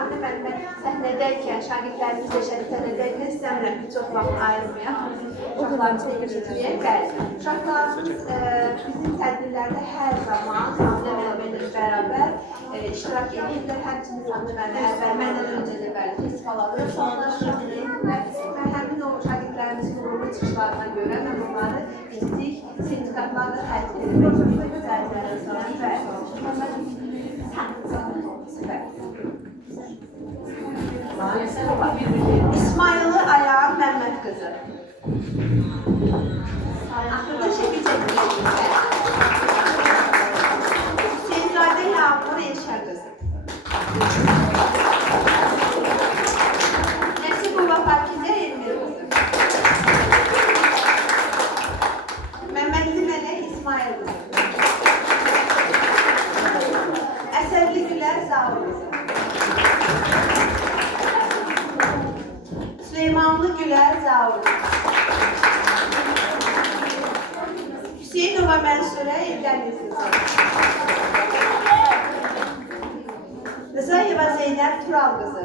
Kamil müəllimə səhnədəykən, şagirdlərimizlə səhnədəykən istəmirəm ki, çox vaxt ayırmayaq. Uşaqlarımızı keçirməyək. Bəli, uşaqlarımız bizim tədbirlərdə hər zaman Kamil müəllimlə bərabər iştirak edirlər. Həmçinin Kamil müəllimə əvvəl məndən öncə də bəli, festivallarda sonlaşır edirlər. Və həmin o şagirdlərimizin uğurlu çıxışlarına görə mən onları bizlik sertifikatlarla təqdim etmək İsmail'i Ayağın Mehmet kızı. Aklında şekil çekmişsiniz. Hüseyinzade Yağmur Yaşar kızı. Nesibova Pakize Elmir kızı. Mehmetli Melek İsmail kızı. Eserli Güler Zavur kızı. Süleymanlı Güler Zavur. Hüseyinova Mənsure Evdəniz kızı. Rızayeva Zeynep Tural kızı.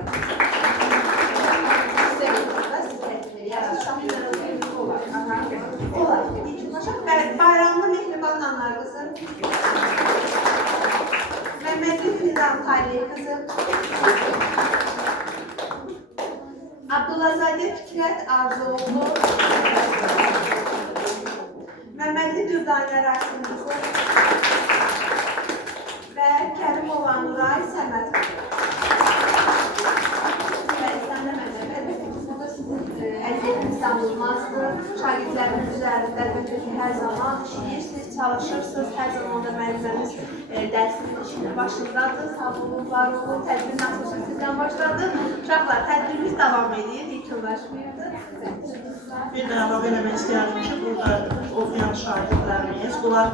Bayramlı Mehriban Anar kızı. Mehmetli Fizan Tayli kızı. Abdülazade Fikret Arzuoğlu. Mehmetli Dürdane Rasim kızı. Ve Kerimova Nuray Səməd kızı. Ve İslamda Mehmet, elbette ki, bu da sizin əziyyətiniz danılmazdır. Şagirdləriniz üzərində əlbəttə ki, hər zaman işləyirsiniz, çalışırsınız. Hər zaman da müəlliməmiz dərsin işinin başındadır. Sağ olun, var olun, tədbirin açılışı sizdən başladı. Uşaqlar, tədbirimiz davam edir, yekunlaşmıyordur. Bir də əlavə eləmək istəyərdim ki, burada oxuyan şagirdlərimiz, bunlar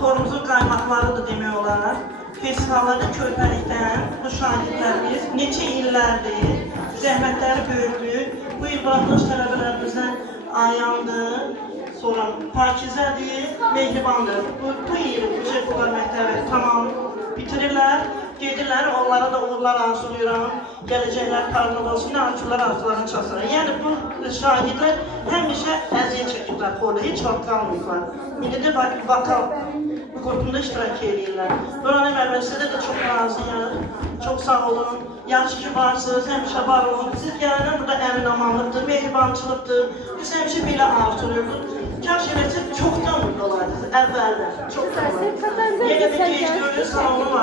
xorumuzun qaymaqlarıdır demək olar. Festivallarda körpəlikdən bu şagirdlərimiz neçə illərdir, zəhmətləri böyükdür. Bu il buraxılış tələbələrimizdən Ayandı, sonra Pakizədir, Mehribandır. Bu il Yüksəklər məktəbi tamam bitirirlər, gedirlər, onlara da uğurlar arzulayıram. Gələcəklər tarixdə olsun, nə arzularını çatdırır. Yəni bu şagirdlər həmişə əziyyət çəkiblər xorda, heç vaxt qalmayıblar. İndi də vokal qrupunda iştirak edirlər. Buranın müəlliməsində də çox razıyam. Çox sağ olun. Yaxşı ki varsınız, həmişə var olun. Siz gələnlər burada əmin-amanlıqdır, mehribançılıqdır. Biz həmişə belə arzuluyorduk. Kaş eləsə çoxdan burada olaydınız, əvvəldən. Çoxdan. Yenə də gecikdiriyoruz, sağ olun.